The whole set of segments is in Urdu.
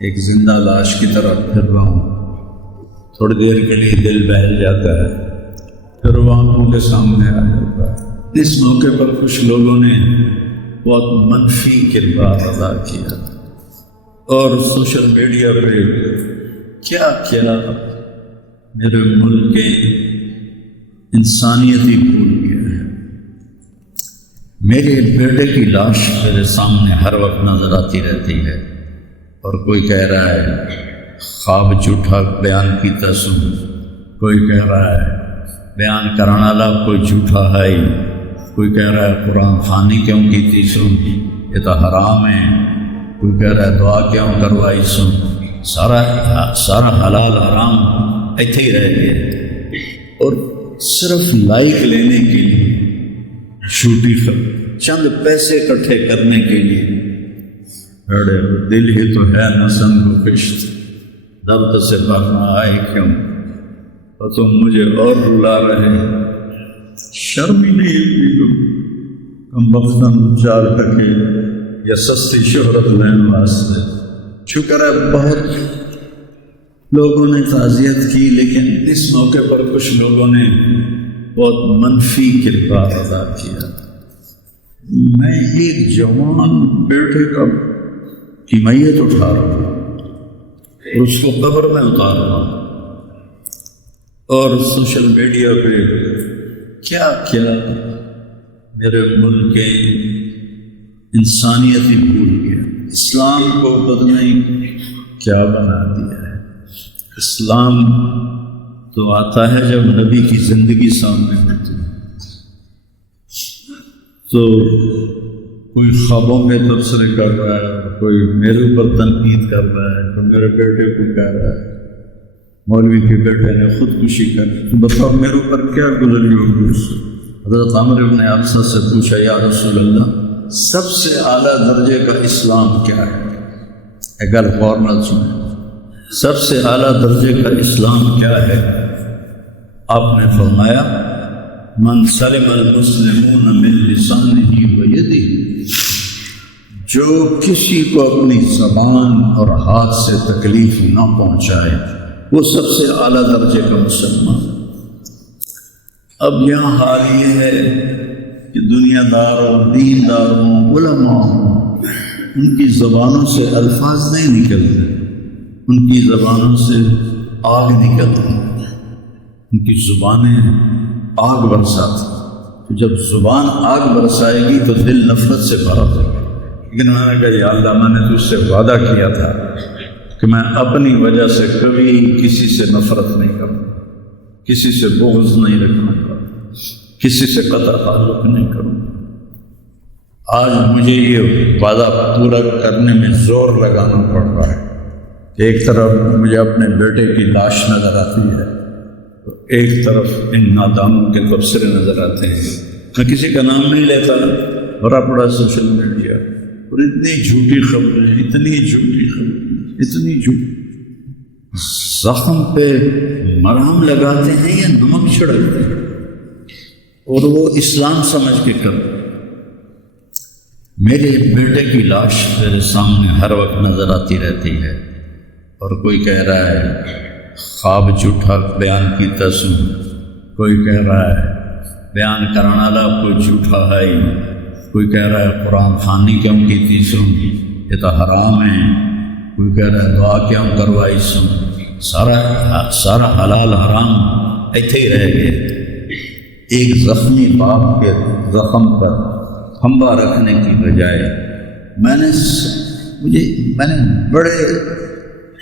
ایک زندہ لاش کی طرح پھر رہا ہوں. تھوڑی دیر کے لیے دل بہل جاتا ہے، پھر وہ آنکھوں کے سامنے آ جاتا ہے. اس موقع پر کچھ لوگوں نے بہت منفی کردار ادا کیا اور سوشل میڈیا پہ کیا کیا میرے ملک کے انسانیت ہی بھول گیا ہے. میرے بیٹے کی لاش میرے سامنے ہر وقت نظر آتی رہتی ہے، اور کوئی کہہ رہا ہے خواب جھوٹا بیان کیتا سن، کوئی کہہ رہا ہے بیان کرانا والا کوئی جھوٹا ہے، کوئی کہہ رہا ہے قرآن خوانی کیوں کیتی سن، یہ تو حرام ہے، کوئی کہہ رہا ہے دعا کیوں کروائی سن. سارا حلال حرام ایتھے ہی رہ گیا، اور صرف لائک لینے کے لیے جھوٹی خبر، چند پیسے اکٹھے کرنے کے لیے. ارے دل ہی تو ہے نہ سنگو کشت، درد سے بھرنا آئے کیوں، اور تم مجھے اور رلا رہے. شرم ہی نہیں ہوتی تم کم وقتاً جار تکے یا سستی شہرت لینے واسطے. شکر ہے بہت لوگوں نے تعزیت کی، لیکن اس موقع پر کچھ لوگوں نے بہت منفی کردار ادا کیا. میں ایک جوان بیٹے کی میت اٹھا رہا ہوں اور اس کو قبر میں اتار رہا ہوں، اور سوشل میڈیا پہ کیا کیا میرے ملک کے انسانیت ہی بھول گیا. اسلام کو پتہ نہیں کیا بنا دیا ہے. اسلام تو آتا ہے جب نبی کی زندگی سامنے ہوتی ہے. تو کوئی خوابوں میں تبصرے کر رہا ہے، کوئی میرے اوپر تنقید کر رہا ہے، کوئی میرے بیٹے کو کہہ رہا ہے مولوی کے بیٹے نے خودکشی کر لی. تو بتاؤ میرے اوپر کیا گزری ہوگی اس سے؟ حضرت عامر ابن عبسہ سے پوچھا یا رسول اللہ سب سے اعلیٰ درجے کا اسلام کیا ہے؟ اگر غور نہ سنیں، سب سے اعلیٰ درجے کا اسلام کیا ہے؟ آپ نے فرمایا من سلم المسلمون من لسانہ ویدہ، جو کسی کو اپنی زبان اور ہاتھ سے تکلیف نہ پہنچائے وہ سب سے اعلیٰ درجے کا مسلمان. اب یہاں حال یہ ہے کہ دنیا داروں، دین داروں، علماء ان کی زبانوں سے الفاظ نہیں نکلتے، ان کی زبانوں سے آگ نکلتی، ان کی زبانیں آگ برساتی. تو جب زبان آگ برسائے گی تو دل نفرت سے بھرا ہوگا. لیکن میں نے کہا یا اللہ میں نے تجھ سے وعدہ کیا تھا کہ میں اپنی وجہ سے کبھی کسی سے نفرت نہیں کروں، کسی سے بغض نہیں رکھوں گا، کسی سے قطع تعلق نہیں کروں. آج مجھے یہ وعدہ پورا کرنے میں زور لگانا پڑ رہا ہے کہ ایک طرف مجھے اپنے بیٹے کی لاش نظر آتی ہے، ایک طرف ان نادانوں کے تبصرے نظر آتے ہیں. میں کسی کا نام نہیں لیتا، بڑا بڑا سوشل میڈیا اور اتنی جھوٹی خبریں، اتنی جھوٹی خبریں، اتنی جھوٹی. زخم پہ مرہم لگاتے ہیں یا نمک چھڑکتے ہیں، اور وہ اسلام سمجھ کے کرتے. میرے بیٹے کی لاش میرے سامنے ہر وقت نظر آتی رہتی ہے، اور کوئی کہہ رہا ہے خواب جھوٹا بیان کیتا سن، کوئی کہہ رہا ہے بیان کرانا والا کوئی جھوٹا ہے، کوئی کہہ رہا ہے قرآن خوانی کیوں کیتی سن، یہ تو حرام ہے، کوئی کہہ رہا ہے دعا کیوں کروائی سن. سارا حلال حرام ایتھے ہی رہ گیا. ایک زخمی باپ کے زخم پر کھمبا رکھنے کی بجائے میں نے بڑے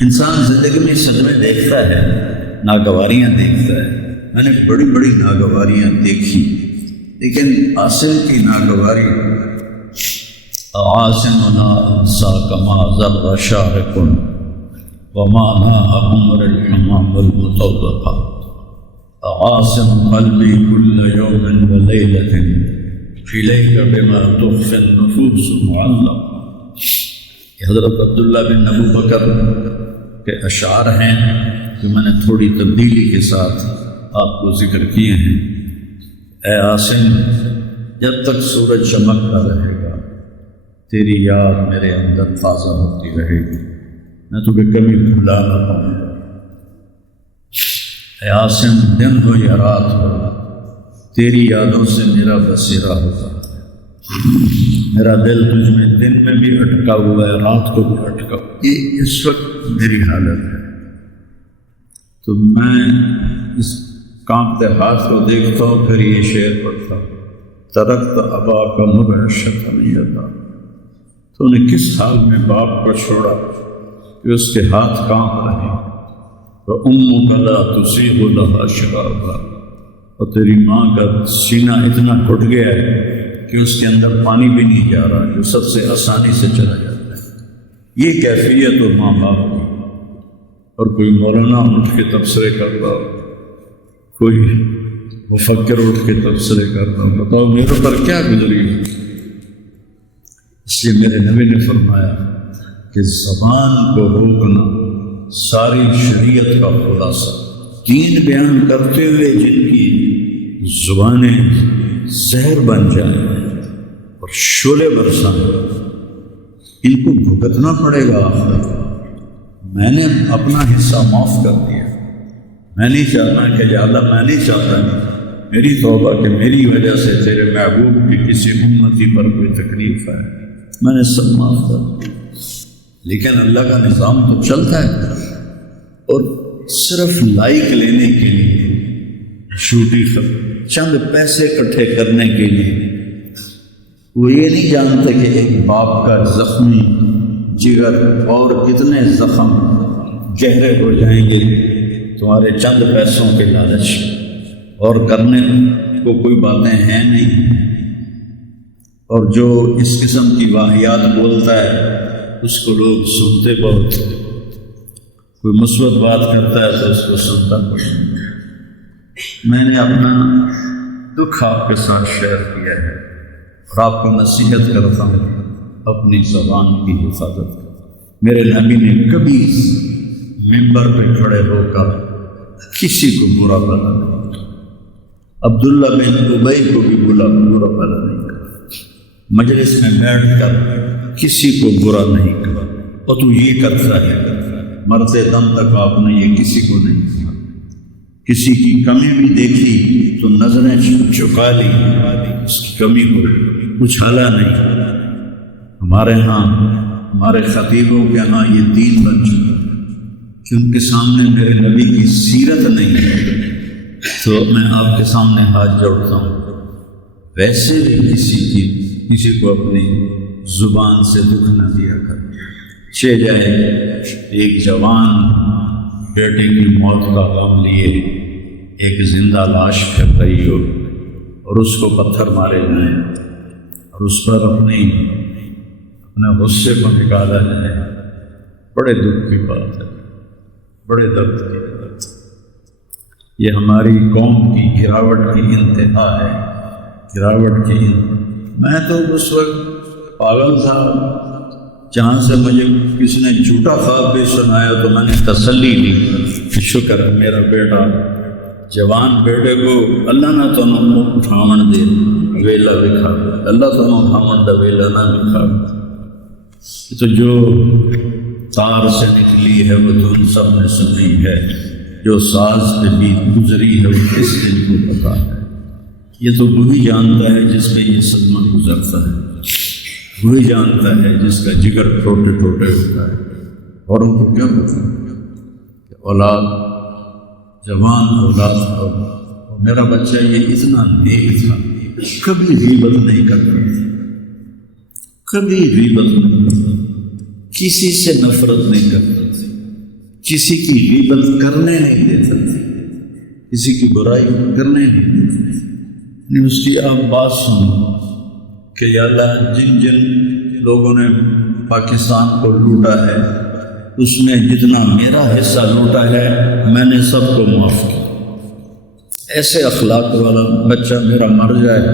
انسان زندگی میں صدمے دیکھتا ہے، ناگواریاں دیکھتا ہے. میں نے بڑی بڑی ناگواریاں دیکھی، لیکن عاصم کی ناگواری عاصمنا انسا کما ذر شارق وما ناہ عمر الحمام المتوقع عاصم قلبی کل یوم ولیلۃ فی لیک بما تخفی النفوس معلق. حضرت عبداللہ بن ابو بکر کے اشعار ہیں کہ میں نے تھوڑی تبدیلی کے ساتھ آپ کو ذکر کیے ہیں. اے عاصم، جب تک سورج چمکتا رہے گا تیری یاد میرے اندر تازہ ہوتی رہے گی. میں تمہیں کبھی بھلا نہ پاؤں گا۔ اے عاصم، دن ہو یا رات ہو، تیری یادوں سے میرا بسیرا ہوتا ہے۔ میرا دل تجھ میں دن میں بھی اٹکا ہوا ہے، رات کو بھی اٹکا ہوا ہے۔ یہ اس وقت میری حالت ہے۔ تو میں اس کانپتے ہاتھ کو دیکھتا ہوں، پھر یہ شعر پڑھتا ہوں، ترکت ابا کا مبعشت نہیں، تو نے کس حال میں باپ کو چھوڑا کہ اس کے ہاتھ کانپ رہے ہیں، وَأُمُّكَ لَا تُصِيبُ لَهَا شَرَابًا، اور تیری ماں کا سینہ اتنا ٹوٹ گیا ہے کہ اس کے اندر پانی بھی نہیں جا رہا، جو سب سے آسانی سے چلا جاتا ہے۔ یہ کیفیت اور ماں باپ کی۔ اور کوئی مولانا اٹھ کے تبصرے کر رہا ہو، کوئی مفکر اٹھ کے تبصرے کر رہا ہو، بتاؤ میرے پر کیا گزری؟ اس لیے میرے نبی نے فرمایا کہ زبان کو روکنا ساری شریعت کا خلاصہ۔ دین بیان کرتے ہوئے جن کی زبانیں زہر بن جائیں اور شعلے برسائیں، ان کو بھگتنا پڑے گا آخرت۔ میں نے اپنا حصہ معاف کر دیا، میں نہیں چاہتا کہ یا اللہ، میں نہیں چاہتا میری توبہ کہ میری وجہ سے تیرے محبوب کی کسی امتی پر کوئی تکلیف ہے، میں نے سب معاف کر دیا۔ لیکن اللہ کا نظام تو چلتا ہے، اور صرف لائک لینے کے لیے، جھوٹی خبر، چند پیسے اکٹھے کرنے کے لیے وہ یہ نہیں جانتے کہ ایک باپ کا زخمی جگر اور کتنے زخم گہرے ہو جائیں گے تمہارے چند پیسوں کے لالچ، اور کرنے کو کوئی باتیں ہیں نہیں۔ اور جو اس قسم کی واحیات بولتا ہے اس کو لوگ سنتے بہت، کوئی مثبت بات کرتا ہے تو اس کو سنتا بہت۔ میں نے اپنا دکھ آپ کے ساتھ شیئر کیا ہے، اور آپ کو نصیحت کرتا ہوں اپنی زبان کی حفاظت کر۔ میرے نبی نے کبھی ممبر پہ کھڑے ہو کر کسی کو برا بھلا نہیں کہا، عبداللہ بن ابی کو بھی برا بھلا نہیں کہا، مجلس میں بیٹھ کر کسی کو برا نہیں کہا، اور تو یہ کرتا ہے، مرتے دم تک آپ نے یہ کسی کو نہیں کہا۔ کسی کی کمی بھی دیکھی تو نظریں جھکا لی، اس کی کمی کو اچھالا نہیں۔ ہمارے ہاں، ہمارے خطیبوں کے ہاں یہ دین بن چکا کہ ان کے سامنے میرے نبی کی سیرت نہیں ہے تو میں آپ کے سامنے ہاتھ جوڑتا ہوں۔ ویسے بھی کسی کو اپنی زبان سے دکھ نہ دیا کر، چہ جائے ایک جوان بیٹے کی موت کا غم لیے ایک زندہ لاش پھر رہی ہو اور اس کو پتھر مارے جائیں اور اس پر اپنے غصے کو نکالا جائے، بڑے دکھ کی بات ہے، بڑے درد کی بات۔ یہ ہماری قوم کی گراوٹ کی انتہا ہے، گراوٹ کی میں تو اس وقت پاگل تھا جہاں سے مجھے کسی نے جھوٹا خواب بھی سنایا تو میں نے تسلی لی کہ شکر ہے میرا بیٹا، جوان بیٹے کو اللہ نہ تو اٹھاون دے ویلا دکھا، اللہ تو اٹھاون دا ویلا نہ دکھا۔ تو جو تار سے نکلی ہے وہ تو ان سب نے سنی ہے، جو ساز پہ بھی گزری ہے وہ کس دن کو پتا ہے۔ یہ تو وہی جانتا ہے جس پہ یہ صدمہ گزرتا ہے، وہی جانتا ہے جس کا جگر ٹوٹے ٹوٹے ہوتا ہے۔ اور ان کو کیا پتا کہ اولاد، جوان اولاد اور میرا بچہ یہ اتنا نیک تھا، کبھی غیبت نہیں کرتا تھا، کبھی غیبت نہیں کرتا، کسی سے نفرت نہیں کرتا تھا، کسی کی غیبت کرنے نہیں دیتا تھا، کسی کی برائی کرنے نہیں دیتا تھا۔ اس کی آپ بات سنو کہ یا اللہ جن جن لوگوں نے پاکستان کو لوٹا ہے اس میں جتنا میرا حصہ لوٹا ہے میں نے سب کو معاف کیا۔ ایسے اخلاق والا بچہ میرا مر جائے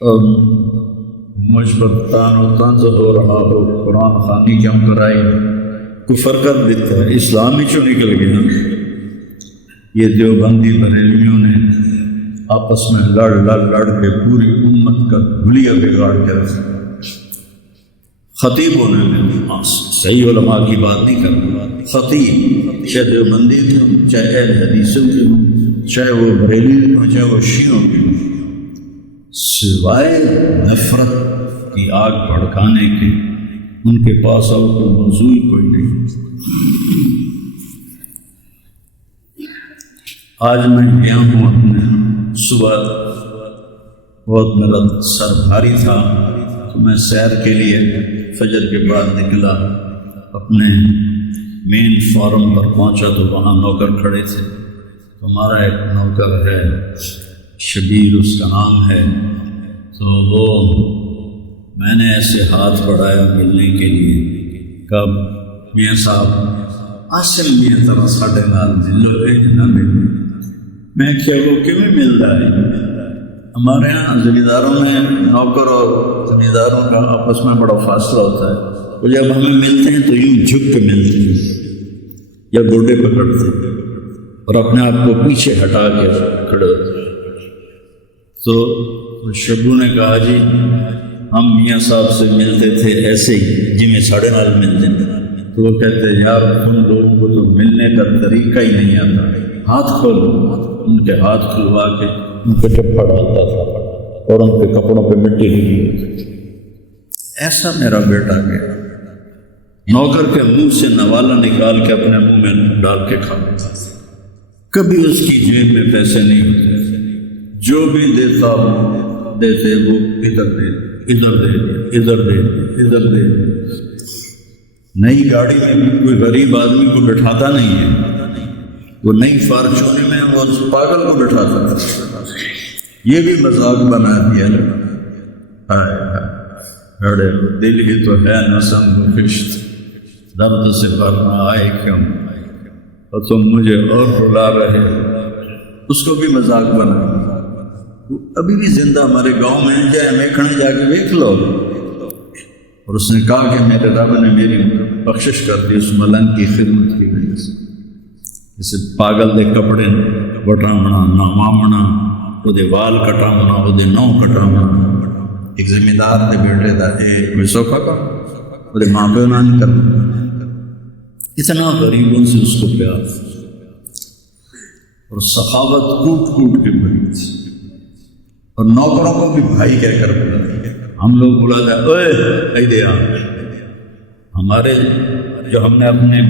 اور مجھ پر تان و طنز ہو رہا ہو، قرآن خوانی کیوں کرائی، کفر کر دیتا ہے، اسلام ہی چوں نکل گیا۔ یہ دیوبندی بریلویوں نے آپس میں لڑ کے پوری امت کا بھولیا بگاڑ کے رکھا۔ خطیب ہونے میں صحیح علماء کی بات نہیں کرنا، خطیب چاہے دیوبندی کے ہوں، چاہے اہل حدیثوں کے ہوں، چاہے وہ بریلوی ہوں، چاہے وہ شیعوں کے ہوں، سوائے نفرت کی آگ بھڑکانے کے ان کے پاس اور کوئی موضوع کوئی نہیں۔ آج میں گیا ہوں اپنے، صبح بہت میرا سر بھاری تھا تو میں سیر کے لیے فجر کے بعد نکلا، اپنے مین فارم پر پہنچا تو وہاں نوکر کھڑے تھے، تو ہمارا ایک نوکر ہے شبیر اس کا نام ہے، تو وہ میں نے ایسے ہاتھ بڑھایا ملنے کے لیے، کب میاں صاحب آسل میاں طرح ساڑھے نال ملو نہ ملو، میں کیا وہ کیوں مل رہا ہے؟ ہمارے یہاں زمینداروں میں نوکر اور زمینداروں کا آپس میں بڑا فاصلہ ہوتا ہے، وہ جب ہمیں ملتے ہیں تو یوں جھک کے ملتے ہیں یا گوڈے پکڑتے ہیں اور اپنے آپ کو پیچھے ہٹا کے کھڑے ہوتے ہیں۔ تو شبو نے کہا جی ہم میاں صاحب سے ملتے تھے ایسے ہی جی میں ساڑھے نال ملتے تھے، تو وہ کہتے ہیں یار تم لوگوں کو تو ملنے کا طریقہ ہی نہیں آتا، ہاتھ کھولو۔ ان کے ہاتھ کھلوا کے ان پہ ٹپا ڈالتا تھا اور ان کے کپڑوں پہ مٹی لگی۔ ایسا میرا بیٹا گیا، نوکر کے منہ سے نوالا نکال کے اپنے منہ میں ڈال کے کھاتا تھا، کبھی اس کی جیب میں پیسے نہیں ہوتے، جو بھی دیتا دیتے وہ ادھر دے ادھر دے ادھر دے ادھر دے۔ نئی گاڑی میں بھی کوئی غریب آدمی کو بٹھاتا نہیں ہے، وہ نئی فارچونی میں وہ پاگل کو بٹھاتا تھا۔ یہ بھی مذاق بنا دیا ارے دل ہی تو ہے نہ سنگ خشت، درد سے بھرنا آئے کیوں اور تم مجھے اور رلا رہے، اس کو بھی مذاق بنا۔ وہ ابھی بھی زندہ ہمارے گاؤں میں جائے میکھنے جا کے دیکھ لو، اور اس نے کہا کہ میرے رب نے میری بخشش کر دی اس ملنگ کی خدمت کی وجہ سے۔ جیسے پاگل دے کپڑے وٹامنا نہ مامنا، وہ دے وال کٹامنا وہ دے نو کٹامنا۔ ایک زمیندار دے بیٹے دا کوئی سوکھا کا وہ دے ماں پہ نہ نہیں کرنا، اتنا غریبوں سے اس کو پیار اور سخاوت کوٹ کوٹ کے بھری تھی، اور نوکروں کو بھی بھائی کہہ کر بلاتے۔ ہم لوگ بلاتے ہیں اوے اے دیا، ہمارے جو ہم نے اپنے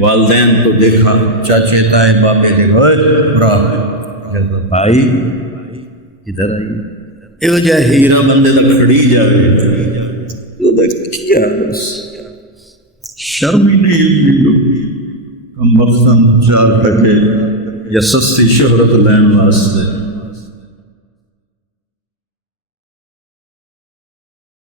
والدین کو دیکھا، چاچے تائے باپے دیکھا، اوے برا کہتا بھائی ادھر آئیے، یہ وجہ ہیرا بندے دا کھڑی جائے کیا بس شرم ہی نہیں ہوتی، کم وقتاً چار ٹکے یا سستی شہرت لین واسطے